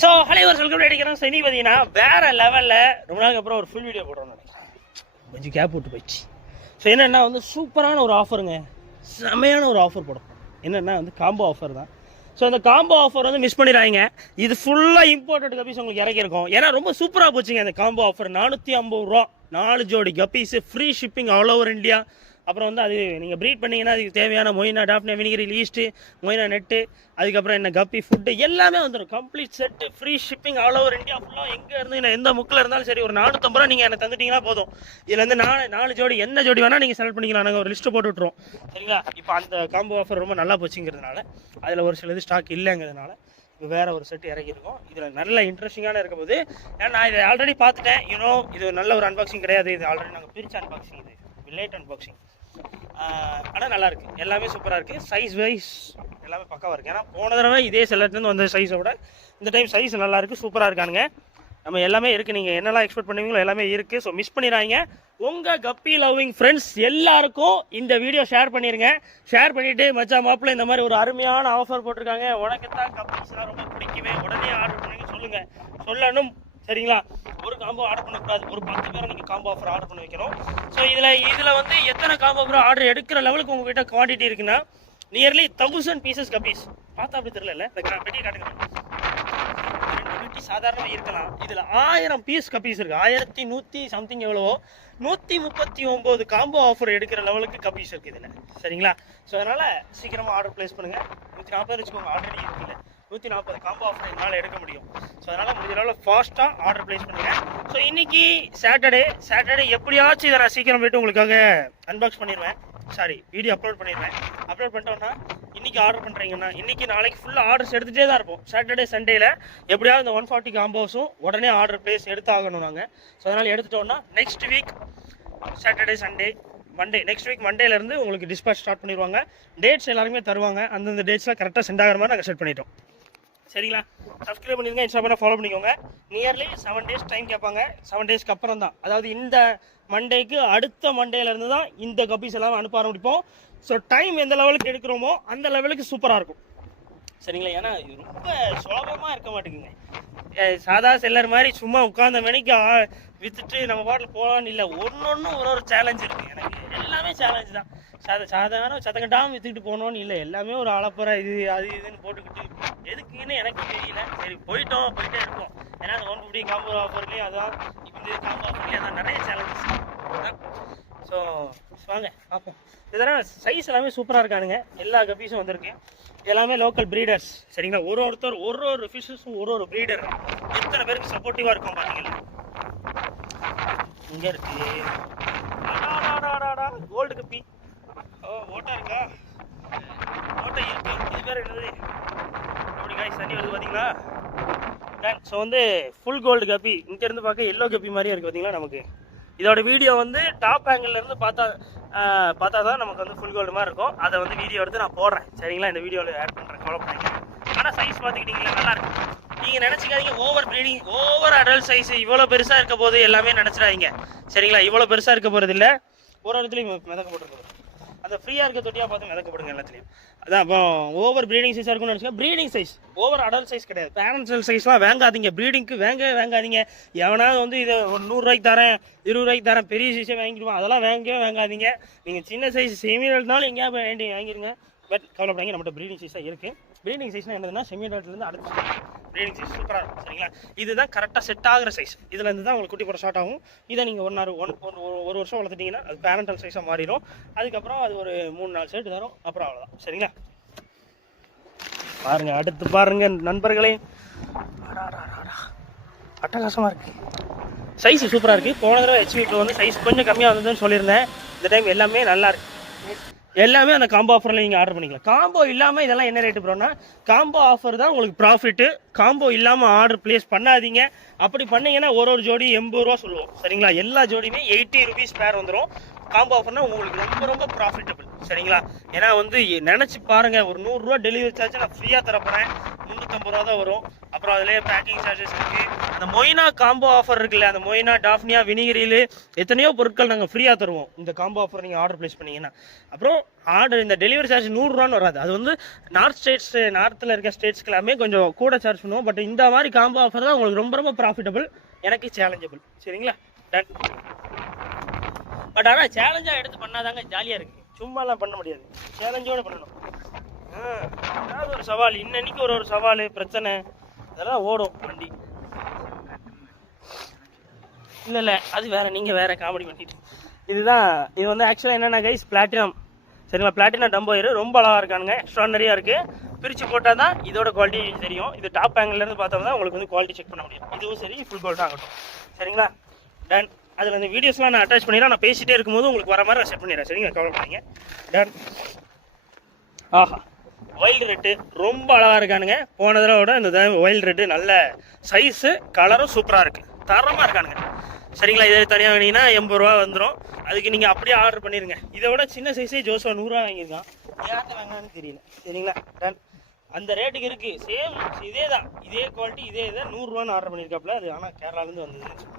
So ஹலைவர் சொல்ல அடிக்கிறோம். சனி பார்த்தீங்கன்னா வேற லெவலில் ரொம்ப நாளுக்கு அப்புறம் ஒரு ஃபுல் வீடியோ போடுறோம்னு நினைக்கிறேன். கொஞ்சம் கேப் விட்டு போயிடுச்சு. ஸோ என்னென்னா வந்து சூப்பரான ஒரு ஆஃபருங்க, செமையான ஒரு ஆஃபர் போடும். என்னென்னா வந்து காம்போ ஆஃபர் தான். ஸோ அந்த காம்போ ஆஃபர் வந்து மிஸ் பண்ணிடுறாங்க. இது ஃபுல்லாக இம்போர்ட்டட் கப்பீஸ் உங்களுக்கு இறக்கியிருக்கோம். ஏன்னா ரொம்ப சூப்பராக போச்சுங்க அந்த காம்போ ஆஃபர். 450 ரூபா 4 ஜோடி guppies, free shipping all over India. அப்புறம் வந்து அது நீங்கள் ப்ரீட் பண்ணிங்கன்னா அதுக்கு தேவையான மொயினா டாப்னா வினிகரி லீஸ்ட்டு, மொயினா நெட்டு, அதுக்கப்புறம் என்ன கப்பி ஃபுட்டு எல்லாமே வந்துடும். Complete set, free shipping all over India ஃபுல்லாக. எங்கே இருந்து இல்லை எந்த முக்கில் இருந்தாலும் சரி, ஒரு 450 ரூபா நீங்கள் எனக்கு தந்துட்டிங்கன்னா போதும். இதில் வந்து 4 ஜோடி எந்த ஜோடி வேணால் நீங்கள் செலக்ட் பண்ணிக்கலாம். நாங்கள் ஒரு லிஸ்ட்டு போட்டு விட்ருவோம். சரிங்களா? இப்போ அந்த காம்போ ஆஃபர் ரொம்ப நல்லா போச்சுங்கிறதுனால, அதில் ஒரு சில இது ஸ்டாக் இல்லைங்கிறதுனால இப்போ வேறு ஒரு செட்டு இறக்கியிருக்கோம். இதில் நல்ல இன்ட்ரெஸ்டிங்கான இருக்க போது. ஏன்னா நான் இதை ஆல்ரெடி பார்த்துட்டேன். இது நல்ல ஒரு அன்பாக்சிங் கிடையாது. இது ஆல்ரெடி நாங்கள் பிரித்த அன்பாக்சிங், இது லேட் அன்பாக்சிங். ஆனால் நல்லாயிருக்கு, எல்லாமே சூப்பராக இருக்குது. சைஸ் வைஸ் எல்லாமே பக்காவாக இருக்குது. ஏன்னா போன தடவை இதே செல்லத்துலேருந்து வந்த சைஸை விட இந்த டைம் சைஸ் நல்லாயிருக்கு, சூப்பராக இருக்கானுங்க. நம்ம எல்லாமே இருக்குது, நீங்கள் என்னெல்லாம் எக்ஸ்பெக்ட் பண்ணுவீங்களோ எல்லாமே இருக்குது. ஸோ மிஸ் பண்ணிடுறாங்க. உங்கள் கப்பி லவ்விங் ஃப்ரெண்ட்ஸ் எல்லாருக்கும் இந்த வீடியோ ஷேர் பண்ணிடுங்க. ஷேர் பண்ணிவிட்டு மச்சான் மாப்பிள்ள இந்த மாதிரி ஒரு அருமையான ஆஃபர் போட்டிருக்காங்க, உனக்கு தான் கப்பீஸ்லாம் ரொம்ப பிடிக்குமே, உடனே ஆர்டர் பண்ணுங்க சொல்லுங்கள், சொல்லணும். சரிங்களா? ஒரு காம்போ ஆர்டர் பண்ணக்கூடாது, ஒரு 10 பேரை நீங்கள் காம்போ ஆஃபர் ஆர்டர் பண்ணி வைக்கணும். ஸோ இதில் வந்து எத்தனை காம்போ ஆஃபர் ஆர்டர் எடுக்கிற லெவலுக்கு உங்கள்கிட்ட குவான்டிட்டி இருக்குன்னா நியர்லி 1000 பீசஸ் கப்பீஸ். பார்த்தா அப்படி தெரியல, இந்த பெட்டி காட்டுங்க. 2 பெட்டி சாதாரணமாக இருக்கலாம். இதில் 1000 பீஸ் கப்பீஸ் இருக்குது. 1100 சம்திங் எவ்வளவோ 139 காம்போ ஆஃபர் எடுக்கிற லெவலுக்கு கப்பீஸ் இருக்குது இதில். சரிங்களா? ஸோ அதனால் சீக்கிரமாக ஆர்டர் ப்ளேஸ் பண்ணுங்கள். 140 வச்சுக்கோங்க, ஆல்ரெடி இருக்குல்ல 140 காம்போ ஆஃபர் என்னால் எடுக்க முடியும். ஸோ அதனால் முடிஞ்ச அளவில் ஃபாஸ்ட்டாக ஆர்டர் ப்ளேஸ் பண்ணுங்கள். ஸோ இன்றைக்கி சாட்டர்டே எப்படியாச்சும் இதை நான் சீக்கிரம் போய்ட்டு உங்களுக்காக அன்பாக்ஸ் பண்ணிடுவேன். வீடியோ அப்லோட் பண்ணிடுவேன். அப்லோட் பண்ணிட்டோன்னா இன்றைக்கி ஆர்டர் பண்ணுறீங்கன்னா இன்றைக்கி நாளைக்கு ஃபுல்லாக ஆர்டர்ஸ் எடுத்துகிட்டே தான் இருப்போம். சாட்டர்டே சண்டேயில் எப்படியாவது இந்த 140 காம்போஸும் உடனே ஆர்டர் ப்ளேஸ் எடுத்தாகணும் நாங்கள். ஸோ அதனால் எடுத்துட்டோன்னா next week Saturday Sunday Monday, next week மண்டேலேருந்து உங்களுக்கு டிஸ்பேச் ஸ்டார்ட் பண்ணிடுவாங்க. டேட்ஸ் எல்லாருமே தருவாங்க. அந்தந்த டேட்ஸ்லாம் கரெக்டாக சென்ட் ஆகிற மாதிரி நாங்கள் செட் பண்ணிட்டோம். சரிங்களா? சப்ஸ்கிரைப் பண்ணிடுங்க, இன்ஸ்டாகிராமில் ஃபாலோ பண்ணிக்கோங்க. நியர்லி 7 டேஸ் டைம் கேட்பாங்க. 7 டேஸ்க்கு அப்புறம் தான், அதாவது இந்த மண்டேக்கு அடுத்த மண்டேலேருந்து தான் இந்த கப்பீஸ் எல்லாம் அனுப்ப ஆரம்பிப்போம். ஸோ டைம் எந்த லெவலுக்கு எடுக்கிறோமோ அந்த லெவலுக்கு சூப்பராக இருக்கும். சரிங்களா? ஏன்னா இது ரொம்ப சுலபமாக இருக்க மாட்டேங்குங்க. சாதா செல்லர் மாதிரி சும்மா உட்கார்ந்த மணிக்கு விற்றுட்டு நம்ம பாட்டில் போகலான்னு இல்லை. ஒன்று ஒரு சேலஞ்ச் இருக்குது. எனக்கு எல்லாமே சேலஞ்சு தான். சாதாரண சத்தக்கட்டாமல் விற்றுக்கிட்டு போகணுன்னு இல்லை. எல்லாமே ஒரு அளப்புற அது இதுன்னு போட்டுக்கிட்டு எதுக்குன்னு எனக்கு தெரியல. சரி போயிட்டே இருப்போம். ஏன்னா அந்த 150 காம்போ ஆஃபர்லேயும் அதான், இந்த காம்போ ஆஃபர்லேயும் அதான் நிறைய சேலஞ்சஸ். ஸோ வாங்க பார்ப்போம். இதெல்லாம் சைஸ் எல்லாமே சூப்பராக இருக்கானுங்க. எல்லா கப்பீஸும் வந்திருக்கு. எல்லாமே லோக்கல் ப்ரீடர்ஸ். சரிங்களா? ஒரு ஃபிஷ்ஷஸும் ஒரு ப்ரீடர். எத்தனை பேருக்கு சப்போர்ட்டிவாக இருக்கும் பார்த்தீங்களா? இங்கே இருக்கு கோல்டு கப்பி. ஓட்டா இருக்கா? ஓட்டை இருக்கு. இது பேர் என்னது? அப்படி காய் தண்ணி வருது பார்த்தீங்களா? ஸோ வந்து ஃபுல் கோல்டு கப்பி. இங்கேருந்து பார்க்க எல்லோ கப்பி மாதிரியே இருக்குது பார்த்தீங்களா? நமக்கு இதோட வீடியோ வந்து டாப் ஆங்கிள்லேருந்து பார்த்தா தான் நமக்கு வந்து ஃபுல் கோல்டு மாதிரி இருக்கும். அதை வந்து வீடியோ எடுத்து நான் போடுறேன். சரிங்களா? இந்த வீடியோவில் ஆட் பண்ணுறேன், ஃபாலோ பண்ணிக்கிறேன். ஆனால் சைஸ் பார்த்துக்கிட்டீங்களா? நல்லாயிருக்கு. நீங்கள் நினச்சிக்காதீங்க over breeding, over adult size இவ்வளோ பெருசாக இருக்க போது எல்லாமே நினச்சிடாதீங்க. சரிங்களா? இவ்வளோ பெருசாக இருக்க போகிறது இல்லை. ஒரு இடத்துலையும் மிதக்க போட்டுருக்குது. அந்த ஃப்ரீயாக இருக்க தொட்டியாக பார்த்து மிதக்கப்படுங்க எல்லாத்துலேயும். அதான் அப்போ ஓவர் ப்ரீடிங் சைஸாக இருக்கும்னு நினச்சிக்கோங்க. Breeding size, over adult size கிடையாது. பேரண்டல் சைஸ்லாம் வாங்காதீங்க. ப்ரீடிங்க்கு வாங்காதீங்க. எவனாவது வந்து இதை ஒரு 100 ரூபாய்க்கு தரேன், 20 ரூபாய்க்கு தரேன், பெரிய சைஸே வாங்கிடுவான். அதெல்லாம் வாங்காதீங்க. நீங்கள் சின்ன சைஸ் செமினாலும் எங்கேயா வாங்கிடுங்க. பட் கவலைப்படாங்க, நம்மகிட்ட ப்ரீடிங் சைஸாக இருக்குது. ப்ரீடிங் சைஸ்னால் என்னதுன்னா செமினாட்லேருந்து அடுத்த ப்ரீடிங் சைஸ் சூப்பராக இருக்கும். சரிங்களா? இதுதான் கரெக்டாக செட் ஆகிற சைஸ். இதில் இருந்து தான் உங்களுக்கு குட்டி போட ஸ்டார்ட் ஆகும். இதை நீங்கள் ஒரு வருஷம் வளர்த்துட்டிங்கன்னா அது பேரண்டல் சைஸாக மாறிடும். அதுக்கப்புறம் அது ஒரு 3-4 செட் தரும். அப்புறம் அவ்வளோதான். சரிங்களா? பாருங்க, அடுத்து பாருங்க நண்பர்களே. அட்டகாசமாக இருக்குது. சைஸ் சூப்பராக இருக்குது. போன தடவை ஹெச்விக்கு வந்து சைஸ் கொஞ்சம் கம்மியாக வந்ததுன்னு சொல்லியிருந்தேன். இந்த டைம் எல்லாமே நல்லா இருக்குது. எல்லாமே அந்த காம்போ ஆஃபரில் நீங்கள் ஆர்டர் பண்ணிக்கலாம். காம்போ இல்லாமல் இதெல்லாம் என்ன ரேட்டு போகிறோன்னா, காம்போ ஆஃபர் தான் உங்களுக்கு ப்ராஃபிட்டு. காம்போ இல்லாமல் ஆர்டர் ப்ளேஸ் பண்ணாதீங்க. அப்படி பண்ணிங்கன்னா ஒரு ஜோடி 80 ரூபா சொல்லுவோம். சரிங்களா? எல்லா ஜோடியுமே 80 ருபீஸ் பேர் வந்துடும். காம்போ ஆஃபர்னா உங்களுக்கு ரொம்ப ப்ராஃபிட்டபிள். சரிங்களா? ஏன்னா வந்து நினச்சி பாருங்கள், ஒரு 100 ரூபா டெலிவரி சார்ஜ் நான் ஃப்ரீயாக தரப்போகிறேன். 350 ரூபா தான் வரும். அப்புறம் அதிலே பேக்கிங் சார்ஜஸ் இருக்குது, அந்த மொய்னா காம்போ ஆஃபர் இருக்குல்ல, அந்த மொய்னா டாஃப்னியா வினிகரியில் எத்தனையோ பொருட்கள் நாங்கள் ஃப்ரீயாக தருவோம் இந்த காம்போ ஆஃபர் நீங்கள் ஆர்டர் ப்ளேஸ் பண்ணிங்கன்னா. அப்புறம் ஆர்டர் இந்த டெலிவரி சார்ஜ் 100 ரூபான்னு வராது. அது வந்து நார்த்தில் இருக்க ஸ்டேட்ஸ்க்கு எல்லாமே கொஞ்சம் கூட சார்ஜ் பண்ணுவோம். பட் இந்த மாதிரி காம்போ ஆஃபர் தான் உங்களுக்கு ரொம்ப ரொம்ப ப்ராஃபிட்டபிள், எனக்கு சேலஞ்சபிள். சரிங்களா, டன். பட் ஆனால் சேலஞ்சாக எடுத்து பண்ணாதாங்க ஜாலியாக இருக்குது, சும்மாலாம் பண்ண முடியாது, சேலஞ்சோடு பண்ணணும். ஏதாவது ஒரு சவால், இன்னைக்கு ஒரு சவால் பிரச்சனை அதெல்லாம் ஓடும் வண்டி. இல்லை அது வேறு, நீங்கள் வேறு காமெடி பண்ணிட்டு. இது வந்து ஆக்சுவலாக என்னென்ன கைஸ், பிளாட்டினம். சரிங்களா, பிளாட்டினம் டம்போயர் ரொம்ப அழகாக இருக்கானுங்க, எக்ஸ்ட்ரானரியாக இருக்குது. பிரித்து போட்டால் தான் இதோட குவாலிட்டி தெரியும். இது டாப் ஆங்கிலேருந்து பார்த்தோம்னா உங்களுக்கு வந்து குவாலிட்டி செக் பண்ண முடியும். இதுவும் சரி, ஃபுல் கோல்டாக ஆகட்டும். சரிங்களா, டன். அதில் அந்த வீடியோஸ்லாம் நான் அட்டாச் பண்ணிடுறேன். நான் பேசிகிட்டே இருக்கும்போது உங்களுக்கு வர மாதிரி நான் செட் பண்ணிடுறேன். சரிங்களா, கவலைப்படாதீங்க. டன். ஆஹா, வைல்டு ரெட்டு ரொம்ப அழகாக இருக்கானுங்க. போன தடவை இந்த வைல்டு ரெட்டு நல்ல சைஸு, கலரும் சூப்பராக இருக்குது, தரமாக இருக்கானுங்க. சரிங்களா, இதே தனியாக வேணீங்கன்னா 80 ரூபா வந்துடும். அதுக்கு நீங்கள் அப்படியே ஆர்டர் பண்ணிடுங்க. இதை விட சின்ன சைஸே ஜோசோ 100 ரூபா வாங்கியிருக்கான், யார்கிட்ட வாங்கினான்னு தெரியல. சரிங்களா, டன். அந்த ரேட்டுக்கு இருக்குது, சேம் இதே தான், இதே குவாலிட்டி இதே இதை 100 ரூபான்னு ஆர்டர் பண்ணியிருக்காப்புல. அது ஆனால் கேரளாலேருந்து வந்தது.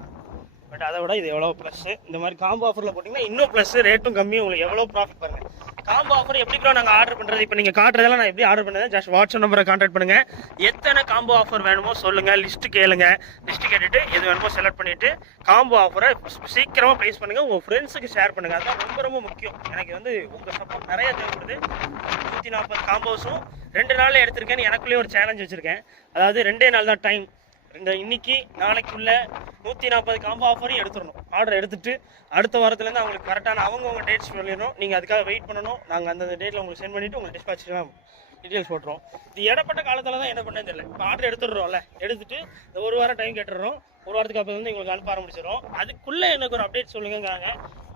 பட் அதை விட இது எவ்வளோ ப்ளஸ்ஸு. இந்த மாதிரி காம்போ ஆஃபரில் போட்டிங்கன்னா இன்னும் ப்ளஸ்ஸு, ரேட்டும் கம்மி, உங்களுக்கு எவ்வளோ ப்ராஃபிட் பாருங்கள். காம்போ ஆஃபர் எப்படி ப்ரோ நாங்கள் ஆர்டர் பண்ணுறது? இப்போ நீங்கள் காட்டுறதெல்லாம் நான் எப்படி ஆர்டர் பண்ணுறது? ஜஸ்ட் வாட்ஸ்அப் நம்பரை கான்டாக்ட் பண்ணுங்கள். எத்தனை காம்போ ஆஃபர் வேணுமோ சொல்லுங்கள், லிஸ்ட்டு கேளுங்க. லிஸ்ட்டு கேட்டுட்டு எது வேணுமோ செலக்ட் பண்ணிவிட்டு காம்போ ஆஃபரை சீக்கிரமாக ப்ளேஸ் பண்ணுங்கள், உங்கள் ஃப்ரெண்ட்ஸுக்கு ஷேர் பண்ணுங்கள். அதுதான் ரொம்ப ரொம்ப முக்கியம். எனக்கு வந்து உங்கள் சப்போர்ட் நிறையா தேவைப்படுது. 140 காம்போஸும் 2 நாளில் எடுத்திருக்கேன்னு எனக்குள்ளேயே ஒரு சேலஞ்ச் வச்சுருக்கேன். அதாவது 2 நாள் தான் டைம். இன்னைக்கு நாளைக்குள்ள 140 காம்போ ஆஃபரையும் எடுத்துடணும். ஆர்டர் எடுத்துட்டு அடுத்த வாரத்துலேருந்து அவங்களுக்கு கரெக்டான அவங்க டேட்ஸ் சொல்லிடணும். நீங்கள் அதுக்காக வெயிட் பண்ணணும். நாங்கள் அந்த டேட்டில் உங்களுக்கு சென்ட் பண்ணிவிட்டு உங்களுக்கு டிஸ்பாட்ச்லாம் டீட்டெயில்ஸ் போட்டுருவோம். இது இடப்பட்ட காலத்தில் தான் என்ன பண்ணேன்னு தெரியல. இப்போ ஆர்டர் எடுத்துடுறோம்ல, எடுத்துட்டு இந்த 1 வாரம் டைம் கேட்டுடுறோம். 1 வாரத்துக்கு அப்புறம் வந்து எங்களுக்கு அனுப்ப ஆரம்பிச்சிடும். அதுக்குள்ளே எனக்கு ஒரு அப்டேட் சொல்லுங்கிறாங்க.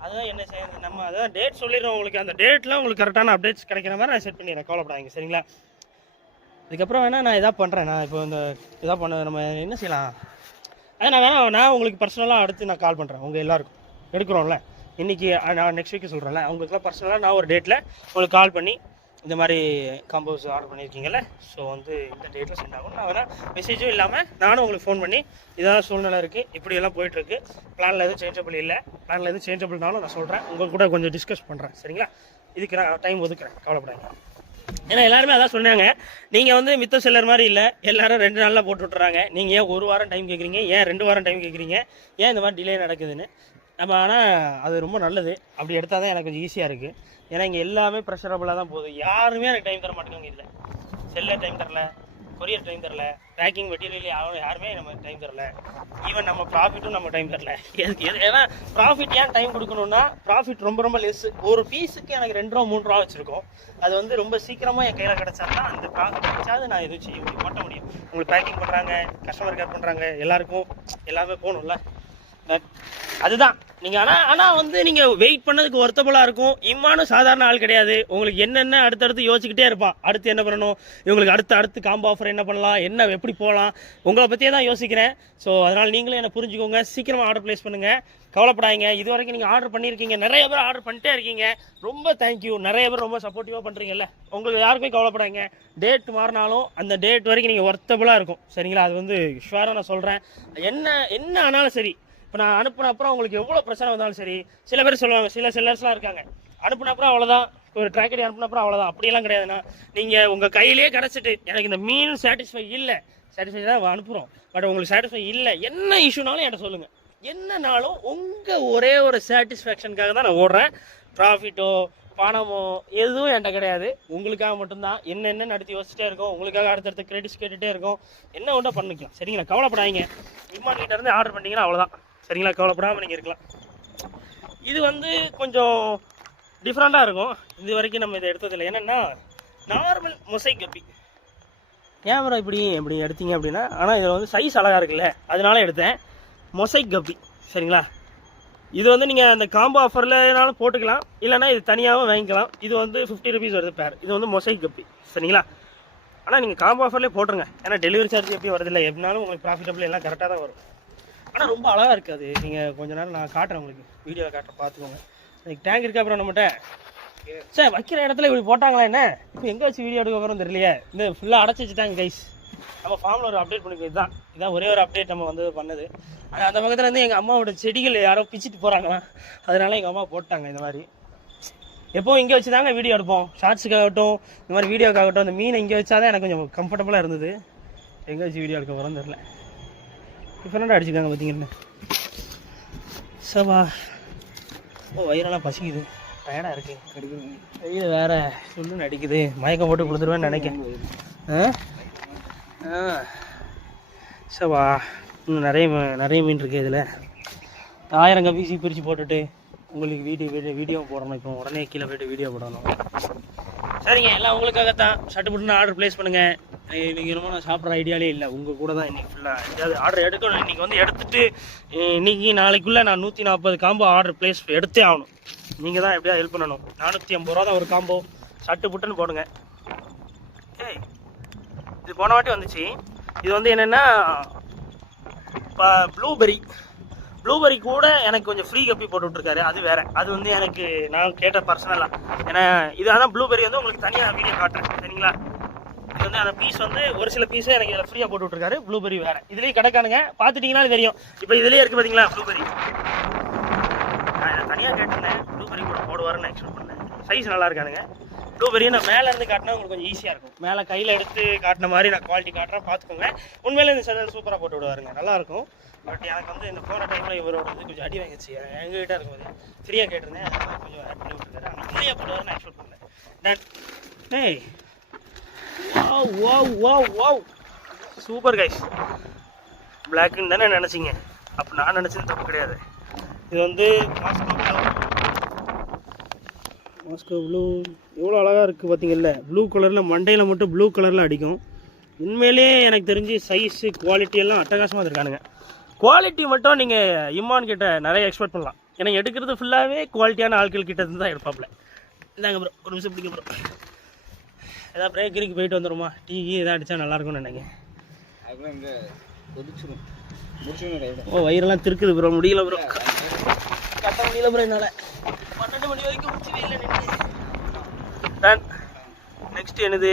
அதுதான் என்ன செய்யுது, நம்ம அதான் டேட் சொல்லிடுறோம் உங்களுக்கு. அந்த டேட்டில் உங்களுக்கு கரெக்டான அப்டேட்ஸ் கிடைக்கிற மாதிரி நான் செட் பண்ணிடுறேன், கவலைப்படாதீங்க. சரிங்களா, அதுக்கப்புறம் வேணால் நான் இதாக பண்ணுறேன். நான் இப்போ இந்த இதாக பண்ண நம்ம என்ன செய்யலாம், அது நான் உங்களுக்கு பர்சனலாக அடுத்து நான் கால் பண்ணுறேன். உங்கள் எல்லாருக்கும் எடுக்கிறோம்ல, இன்றைக்கி நான் நெக்ஸ்ட் வீக்கு சொல்கிறேன்ல, அவங்களுக்குலாம் பர்சனலாக நான் ஒரு டேட்டில் உங்களுக்கு கால் பண்ணி இந்த மாதிரி காம்போஸ் ஆர்டர் பண்ணியிருக்கீங்கல்ல, ஸோ வந்து இந்த டேட்டில் சென்ட் ஆகும். நான் வேணால் மெசேஜும் இல்லாமல் நானும் உங்களுக்கு ஃபோன் பண்ணி இதெல்லாம் சூழ்நிலை இருக்குது, இப்படியெல்லாம் போயிட்டுருக்கு, பிளானில் எதுவும் சேஞ்சபிள் இல்லை, பிளானில் எதுவும் சேஞ்சபிள்னாலும் நான் சொல்கிறேன், உங்கள் கூட கொஞ்சம் டிஸ்கஸ் பண்ணுறேன். சரிங்களா, இதுக்கு நான் டைம் ஒதுக்குறேன், கவலைப்படாங்க. ஏன்னா எல்லாருமே அதான் சொன்னாங்க, நீங்கள் வந்து மித்த செல்லர் மாதிரி இல்லை, எல்லாரும் 2 நாளில் போட்டு விட்டுறாங்க. நீங்கள் ஏன் 1 வாரம் டைம் கேட்குறீங்க, ஏன் 2 வாரம் டைம் கேட்குறீங்க, ஏன் இந்த மாதிரி டிலே நடக்குதுன்னு. நம்ம ஆனால் அது ரொம்ப நல்லது, அப்படி எடுத்தால் தான் எனக்கு கொஞ்சம் ஈஸியாக இருக்குது. ஏன்னா இங்கே எல்லாமே ப்ரெஷரபுளாக தான் போகுது. யாருமே எனக்கு டைம் தர மாட்டேங்க. இல்லை செல்லர் டைம் தரல, கொரியர் டைம் தரல, பேக்கிங் மெட்டீரியல் யாருமே நம்ம டைம் தரல, ஈவன் நம்ம ப்ராஃபிட்டும் நம்ம டைம் தரல. ஏன்னா ப்ராஃபிட் ஏன் டைம் கொடுக்கணும்னா, ப்ராஃபிட் ரொம்ப ரொம்ப லெஸ். ஒரு பீஸுக்கு எனக்கு 2 ரூபா 3 ரூபா வச்சுருக்கோம். அது வந்து ரொம்ப சீக்கிரமாக என் கையில் கிடச்சாதான் அந்த ப்ராஃபிட் கிடைச்சாது நான் எதுவும் செய்ய முடியும், மாட்ட முடியும். உங்களுக்கு பேக்கிங் பண்ணுறாங்க, கஸ்டமர் கேர் பண்ணுறாங்க, எல்லாருக்கும் எல்லாமே போகணும்ல. அதுதான் நீங்கள் ஆனால் வந்து நீங்கள் வெயிட் பண்ணதுக்கு ஒர்த்தபுளாக இருக்கும். இம்மானும் சாதாரண ஆள் கிடையாது. உங்களுக்கு என்னென்ன அடுத்தடுத்து யோசிச்சுக்கிட்டே இருப்பான். அடுத்து என்ன பண்ணணும், இவங்களுக்கு அடுத்து காம்போ ஆஃபர் என்ன பண்ணலாம், என்ன எப்படி போகலாம், உங்களை பற்றியே தான் யோசிக்கிறேன். ஸோ அதனால் நீங்களே என்ன புரிஞ்சுக்கோங்க, சீக்கிரமாக ஆர்டர் ப்ளேஸ் பண்ணுங்கள், கவலைப்படாதீங்க. இது வரைக்கும் நீங்கள் ஆர்டர் பண்ணியிருக்கீங்க, நிறைய பேர் ஆர்டர் பண்ணிட்டே இருக்கீங்க, ரொம்ப தேங்க்யூ. நிறைய பேர் ரொம்ப சப்போர்ட்டிவாக பண்ணுறீங்கல்ல, உங்களுக்கு யாருக்குமே கவலைப்படாதீங்க. டேட் மாறினாலும் அந்த டேட் வரைக்கும் நீங்கள் ஒர்த்தபுளாக இருக்கும். சரிங்களா, அது வந்து ஷுவராக நான் சொல்கிறேன். என்ன ஆனாலும் சரி, இப்போ நான் அனுப்பின அப்புறம் உங்களுக்கு எவ்வளோ பிரச்சனை வந்தாலும் சரி, சில பேர் சொல்லுவாங்க, சில செல்லர்ஸ்லாம் இருக்காங்க, அனுப்பின அப்புறம் அவ்வளோதான், ஒரு ட்ராக்கடி அனுப்பின அப்புறம் அவ்வளோதான். அப்படியெல்லாம் கிடையாதுண்ணா. நீங்கள் உங்கள் கையிலே கிடச்சிட்டு எனக்கு இந்த மீன் சாட்டிஸ்ஃபை இல்லை, சாட்டிஸ்ஃபை தான் அனுப்புகிறோம், பட் உங்களுக்கு சாட்டிஸ்ஃபை இல்லை, என்ன இஷ்யூனாலும் என்கிட்ட சொல்லுங்கள். என்னன்னாலும் உங்கள் ஒரே ஒரு சாட்டிஸ்ஃபேக்ஷனுக்காக தான் நான் ஓடுறேன். ப்ராஃபிட்டோ பணமோ எதுவும் என்கிட்ட கிடையாது. உங்களுக்காக மட்டும்தான் என்னென்ன நடத்தி யோசிச்சுட்டே இருக்கோம், உங்களுக்காக அடுத்தடுத்த கிரெடிட்ஸ் கேட்டுகிட்டே இருக்கோம். என்ன ஒன்றா பண்ணிக்கலாம். சரிங்களா, கவலைப்படாதீங்க. இம்மான் கிட்ட இருந்து ஆர்டர் பண்ணிங்கன்னா அவ்வளோதான். சரிங்களா, கவலைப்படாமல் நீங்கள் இருக்கலாம். இது வந்து கொஞ்சம் டிஃப்ரெண்ட்டாக இருக்கும். இது வரைக்கும் நம்ம இதை எடுத்ததில்லை. என்னென்னா நார்மல் மொசைக் கப்பி. கேமரா இப்படி எடுத்தீங்க அப்படின்னா, ஆனால் இதில் வந்து சைஸ் அழகாக இருக்குல்ல, அதனால எடுத்தேன். மொசைக் கப்பி. சரிங்களா, இது வந்து நீங்கள் அந்த காம்போ ஆஃபர்லனாலும் போட்டுக்கலாம், இல்லைனா இது தனியாகவும் வாங்கிக்கலாம். இது வந்து 50 ருபீஸ் வருது பேர். இது வந்து மொசைக் கப்பி. சரிங்களா, ஆனால் நீங்கள் காம்போ ஆஃபர்லேயே போட்டுருங்க. ஏன்னா டெலிவரி சார்ஜ் எப்படி வரதில்லை, எப்படினாலும் உங்களுக்கு ப்ராஃபிட்டபிள் எல்லாம் கரெக்டாக தான் வரும். ஆனால் ரொம்ப அழகாக இருக்காது. நீங்கள் கொஞ்ச நேரம் நான் காட்டுறேன் உங்களுக்கு, வீடியோவில் காட்டுறேன், பார்த்துக்கோங்க. எனக்கு டேங்க் இருக்கா அப்புறம் நம்மகிட்ட சார் வைக்கிற இடத்துல இப்படி போட்டாங்களா என்ன, இப்போ எங்கே வச்சு வீடியோ எடுக்க வரோம் தெரியலையே. இந்த ஃபுல்லாக அடைச்சி வச்சுட்டாங்க கைஸ். நம்ம ஃபார்மில் ஒரு அப்டேட் பண்ணிக்கிறது இதான் ஒரே ஒரு அப்டேட் நம்ம வந்து பண்ணது. ஆனால் அந்த பக்கத்தில் இருந்து எங்கள் அம்மாவோட செடிகள் யாரோ பிச்சுட்டு போகிறாங்களாம், அதனால எங்கள் அம்மா போட்டாங்க இந்த மாதிரி. எப்போவும் இங்கே வச்சு தாங்க வீடியோ எடுப்போம், ஷார்ட்ஸுக்காகட்டும் இந்த மாதிரி வீடியோக்காகட்டும். அந்த மீனை இங்கே வச்சா தான் எனக்கு கொஞ்சம் கம்ஃபர்டபுளாக இருந்தது. எங்கே வச்சு வீடியோ எடுக்க போகிறோன்னு தெரில. டிஃப்ரெண்டாக அடிச்சுக்காங்க பார்த்தீங்கன்னா. சவா வயிறெல்லாம் பசிக்குது, டயர்டாக இருக்குது, வெயில் வேறு சொல்லுன்னு அடிக்குது, மயக்கம் போட்டு கொடுத்துருவேன்னு நினைக்கிறேன். சவா இன்னும் நிறைய மீன் இருக்குது இதில். 1000 கப்பீசி பிரித்து போட்டுட்டு உங்களுக்கு வீடியோ போடணும். இப்போ உடனே கீழே போய்ட்டு வீடியோ போடணும். சரிங்க, எல்லாம் உங்களுக்காகத்தான். சட்டுப்பட்டுன்னு ஆர்டர் ப்ளேஸ் பண்ணுங்கள். இன்றைக்கி ரொம்ப நான் சாப்பிட்ற ஐடியாலே இல்லை, உங்கள் கூட தான் இன்றைக்கி ஃபுல்லாக எதாவது ஆர்டர் எடுக்கணும். இன்றைக்கி வந்து எடுத்துகிட்டு இன்றைக்கி நாளைக்குள்ளே நான் 140 காம்போ ஆர்டர் ப்ளேஸ் எடுத்தே ஆகணும். நீங்கள் தான் எப்படியா ஹெல்ப் பண்ணணும். 450 ரூபா தான் ஒரு காம்போ, சட்டுப்புட்டுன்னு போடுங்க. ஏய், இது போன வாட்டி வந்துச்சு. இது வந்து என்னென்னா ப்ளூபெரி கூட எனக்கு கொஞ்சம் ஃப்ரீ கப்பி போட்டு விட்ருக்காரு. அது வேறு, அது வந்து எனக்கு நான் கேட்ட பர்சனலாக. ஏன்னா இது ஆனால் ப்ளூபெரி வந்து உங்களுக்கு தனியாக வீடியோ காட்டுறேன் சரிங்களா. இது வந்து அந்த பீஸ் வந்து ஒரு சில பீஸே எனக்கு இதில் ஃப்ரீயாக போட்டு விட்ருக்காரு. ப்ளூபெரி வேறு இதுலேயும் கிடைக்கானுங்க, பார்த்துட்டிங்கனாலும் தெரியும். இப்போ இதுலேயே இருக்குது பார்த்தீங்களா ப்ளூபெரி. நான் இதை தனியாக கேட்டிருந்தேன், ப்ளூபெரி கூட போடுவாருன்னு எக்ஸ்பெக்ட் பண்ணேன். சைஸ் நல்லா இருக்கானுங்க. ப்ளூபெரியை நான் மேலேருந்து காட்டினா உங்களுக்கு கொஞ்சம் ஈஸியாக இருக்கும். மேலே கையில் எடுத்து காட்டின மாதிரி நான் குவாலிட்டி காட்டுறேன், பார்த்துக்கோங்க. உண்மையிலே இந்த சேனல் சூப்பராக போட்டு விடுவாருங்க, நல்லாயிருக்கும். பட் எனக்கு வந்து இந்த போன டைமில் இவரோட வந்து கொஞ்சம் அடி வாங்கிச்சு. எங்ககிட்ட இருக்கும்போது ஃப்ரீயாக கேட்டிருந்தேன், அதனால கொஞ்சம் ஆட் பண்ணி விட்டுருக்காரு. ஆனால் ஃப்ரீயாக போடுவார் நான் எக்ஸ்பெக்ட் பண்ணேன். ஏய் வாவ் சூப்பர் கைஸ். பிளாக்குன்னு தானே நினச்சிங்க? அப்போ நான் நினச்சது தப்பு கிடையாது. இது வந்து மாஸ்கோ ப்ளூ எவ்வளோ அழகாக இருக்குது பார்த்தீங்கல்ல. ப்ளூ கலரில் மண்டையில் மட்டும் ப்ளூ கலரில் அடிக்கும். உண்மையிலே எனக்கு தெரிஞ்சு சைஸு குவாலிட்டி எல்லாம் அட்டகாசமாக இருக்கானுங்க. குவாலிட்டி மட்டும் நீங்கள் இம்மான் கிட்ட நிறைய எக்ஸ்பெக்ட் பண்ணலாம். ஏன்னா எடுக்கிறது ஃபுல்லாகவே குவாலிட்டியான ஆட்கள் கிட்ட இருந்து தான் எடுப்பாப்புல. இந்தாங்க ப்ரோ, ஒரு நிமிஷம் பிடிக்க ப்ரோ. ஏதாவது பிரேக்கரிக்கு போயிட்டு வந்துடுமா, டீ எதாவது அடித்தா நல்லாயிருக்கும்னு நினைக்கிறேன். ஓ வயிறெல்லாம் திருக்குது ப்ரோ, முடியல ப்ரோ, கட்ட முடியல ப்ரோ என்னால். 12 மணி வரைக்கும் முடிச்சவே இல்லை நின்று. நெக்ஸ்ட் என்னது,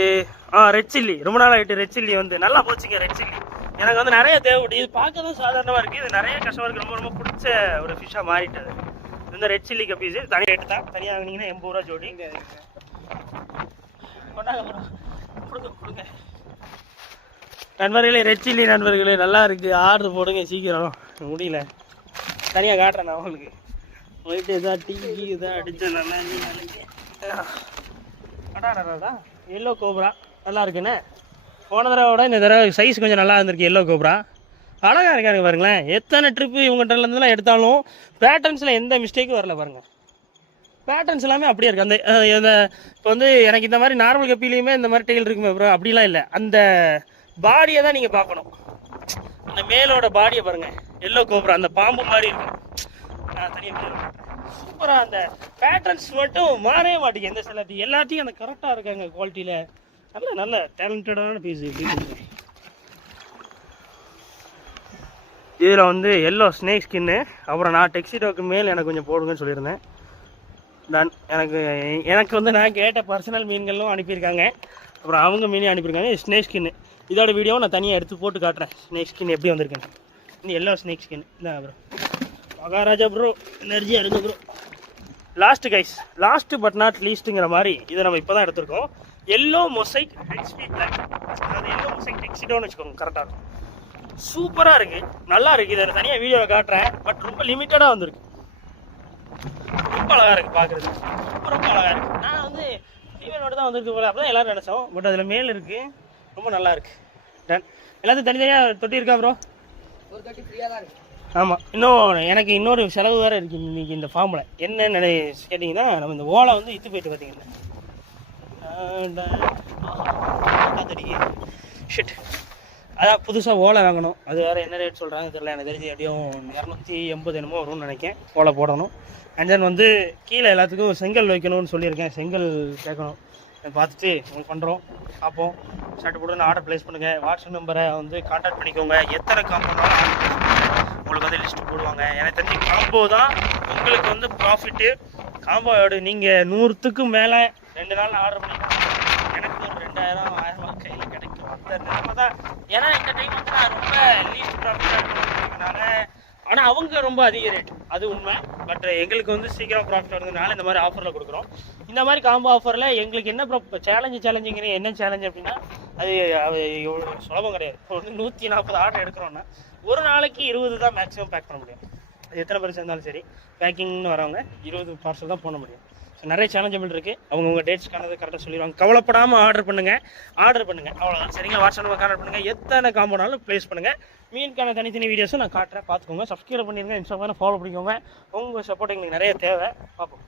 ரெட் சில்லி. ரொம்ப நாள் ஆகிட்டு ரெட் சில்லி வந்து நல்லா போச்சுங்க. ரெட் சில்லி எனக்கு வந்து நிறைய தேவைப்பட்டு. இது பார்க்க தான் சாதாரணமாக இருக்குது, இது நிறைய கஸ்டமருக்கு ரொம்ப ரொம்ப பிடிச்ச ஒரு ஃபிஷ்ஷாக மாறிட்டது. இந்த ரெட் சில்லி கப்பீஸு தனி ரேட்டு தான். தனியாக வாங்கினீங்கன்னா 80 ரூபா ஜோடி. கொண்டாங்க ப்ரோ, கொடுங்க நண்பர்களே. ரெட் சில்லி நண்பர்களே நல்லா இருக்குது, ஆர்டர் போடுங்க சீக்கிரம். முடியல, தனியாக காட்டுறேன் நான் உங்களுக்கு. போயிட்டு எதாவது டீ இதாக அடித்தேன் நல்லா. அடாடா எல்லோ கோப்ரா நல்லா இருக்குண்ணே. போன தடவை இந்த தடவை சைஸ் கொஞ்சம் நல்லா இருந்திருக்கு. எல்லோ கோப்ரா அழகாக இருக்காருங்க பாருங்களேன். எத்தனை ட்ரிப்பு இவங்ககிட்டலாம் எடுத்தாலும் பேட்டர்ன்ஸில் எந்த மிஸ்டேக்கும் வரல பாருங்கள். பேட்டர்ன்ஸ் எல்லாமே அப்படியே இருக்குது. அந்த இப்போ வந்து எனக்கு இந்த மாதிரி நார்மல் கப்பிலையுமே இந்த மாதிரி டெயில் இருக்குமே ப்ரோ, அப்படிலாம் இல்லை. அந்த பாடியை தான் நீங்கள் பார்க்கணும். அந்த மேலோட பாடியை பாருங்கள், எல்லோ கோப்ரா அந்த பாம்பு மாதிரி இருக்கும். தனியாக சூப்பராக அந்த பேட்டர்ன்ஸ் மட்டும் மாறவே மாட்டேங்குது. எந்த சில எல்லாத்தையும் அந்த கரெக்டாக இருக்காங்க குவாலிட்டியில். நல்ல டேலண்டடான பீஸ். இதில் வந்து எல்லோ ஸ்னேக் ஸ்கின்னு. அப்புறம் நான் டெக்ஸிடோக்கு மேல் எனக்கு கொஞ்சம் போடுங்கன்னு சொல்லியிருந்தேன். எனக்கு வந்து நான் கேட்ட பர்சனல் மீன்களும் அனுப்பியிருக்காங்க. அப்புறம் அவங்க மீனையும் அனுப்பியிருக்காங்க. ஸ்னேக் ஸ்கின்னு இதோட வீடியோவை நான் தனியாக எடுத்து போட்டு காட்டுறேன். ஸ்னேக் ஸ்கின் எப்படி வந்திருக்கேன். இந்த எல்லோ ஸ்னேக் ஸ்கின் இதான் ப்ரோ. மகாராஜா ப்ரோ, எனர்ஜியாக இருக்கு bro. Last guys, last but not லீஸ்ட்டுங்கிற மாதிரி இதை நம்ம இப்போ தான் எடுத்திருக்கோம். எல்லோ மொசைக் ஹெச்பி பிளாக், அதாவது எல்லோ மொசைக் டெக்ஸிடோன்னு வச்சுக்கோங்க, கரெக்டாக இருக்கும். சூப்பராக இருக்குது, நல்லா இருக்குது. இதை தனியாக வீடியோவை காட்டுறேன். பட் ரொம்ப லிமிட்டடாக வந்திருக்கு. ரொம்ப அழகாக இருக்குது பார்க்குறது, ரொம்ப அழகாக இருக்குது. நான் வந்து ஃபீமேலோட தான் வந்திருக்கு போல, அப்போ தான் எல்லோரும் நினச்சோம். பட் அதில் மேல் இருக்குது, ரொம்ப நல்லா இருக்குது. டன் எல்லாத்தையும் தனித்தனியாக தொட்டி இருக்கா ப்ரோ? ஒரு தொட்டி ஃப்ரீயாக தான் இருக்குது. ஆமாம், எனக்கு இன்னொரு செலவு வேறு இருக்குது இன்றைக்கி இந்த ஃபார்மில். என்ன கேட்டிங்கன்னா, நம்ம இந்த ஓலை வந்து இத்து போயிட்டு பார்த்தீங்கன்னா ஷிட், அதான் புதுசாக ஓலை வாங்கணும். அது வேறு என்ன ரேட் சொல்கிறாங்க தெரியல. எனக்கு தெரிஞ்சு எப்படியும் 280 என்னமோ வரும்னு நினைக்கிறேன். ஓலை போடணும். அண்ட் தென் வந்து கீழே எல்லாத்துக்கும் செங்கல் வைக்கணும்னு சொல்லியிருக்கேன். செங்கல் கேட்கணும், பார்த்துட்டு உங்களுக்கு பண்ணுறோம், பார்ப்போம். ஷர்ட் போட்டு ஆர்டர் ப்ளேஸ் பண்ணுங்கள். வாட்ஸ்அப் நம்பரை வந்து கான்டாக்ட் பண்ணிக்கோங்க. எத்தனை காம்போனாலும் உங்களுக்கு வந்து லிஸ்ட்டு போடுவாங்க. எனக்கு தெரிஞ்சு காம்போ தான் உங்களுக்கு வந்து ப்ராஃபிட்டு. காம்போயோடு நீங்கள் 100க்கு மேலே 2 நாள் ஆர்டர் பண்ணிங்கன்னா எனக்கு ஒரு 2000 1000 கையில் கிடைக்கும். அந்த நிலைமை தான். ஏன்னா இந்த டைம் வந்து நான் ரொம்ப லீஸ்ட் ப்ராஃபிட்டாக இருக்கிறதுனால, ஆனால் அவங்க ரொம்ப அதிக ரேட், அது உண்மை. பட் எங்களுக்கு வந்து சீக்கிரம் ப்ராஃபிட் வரதுனால இந்த மாதிரி ஆஃபரில் கொடுக்குறோம். இந்த மாதிரி காம்போ ஆஃபரில் எங்களுக்கு என்ன சேலஞ்சுங்கிற என்ன சேலஞ்ச் அப்படின்னா, அது சுலபம் கிடையாது. ஒரு 140 ஆர்டர் எடுக்கிறோன்னா ஒரு நாளைக்கு 20 தான் மேக்ஸிமம் பேக் பண்ண முடியும். எத்தனை பேர் சேர்ந்தாலும் சரி, பேக்கிங்னு வரவங்க 20 பார்சல் தான் பண்ண முடியும். ஸோ நிறைய சேலஞ்சபிள் இருக்குது. அவங்கவுங்க டேட்ஸ்க்கானது கரெக்டாக சொல்லிடுவாங்க. கவலைப்படாமல் ஆர்டர் பண்ணுங்கள் அவ்வளோதான். சரிங்களா? வாட்ஸ்அப்பில் ஆர்டர் பண்ணுங்கள். எத்தனை காம்போனாலும் ப்ளேஸ் பண்ணுங்கள். மீனுக்கான தனித்தனி வீடியோஸும் நான் காட்டுறேன், பார்த்துக்கோங்க. சப்ஸ்கிரைப் பண்ணிடுங்க, இன்ஸ்டாகிராம் ஃபாலோ பண்ணிக்கோங்க. உங்கள் சப்போர்ட் எங்களுக்கு நிறைய தேவை. பார்ப்போம்.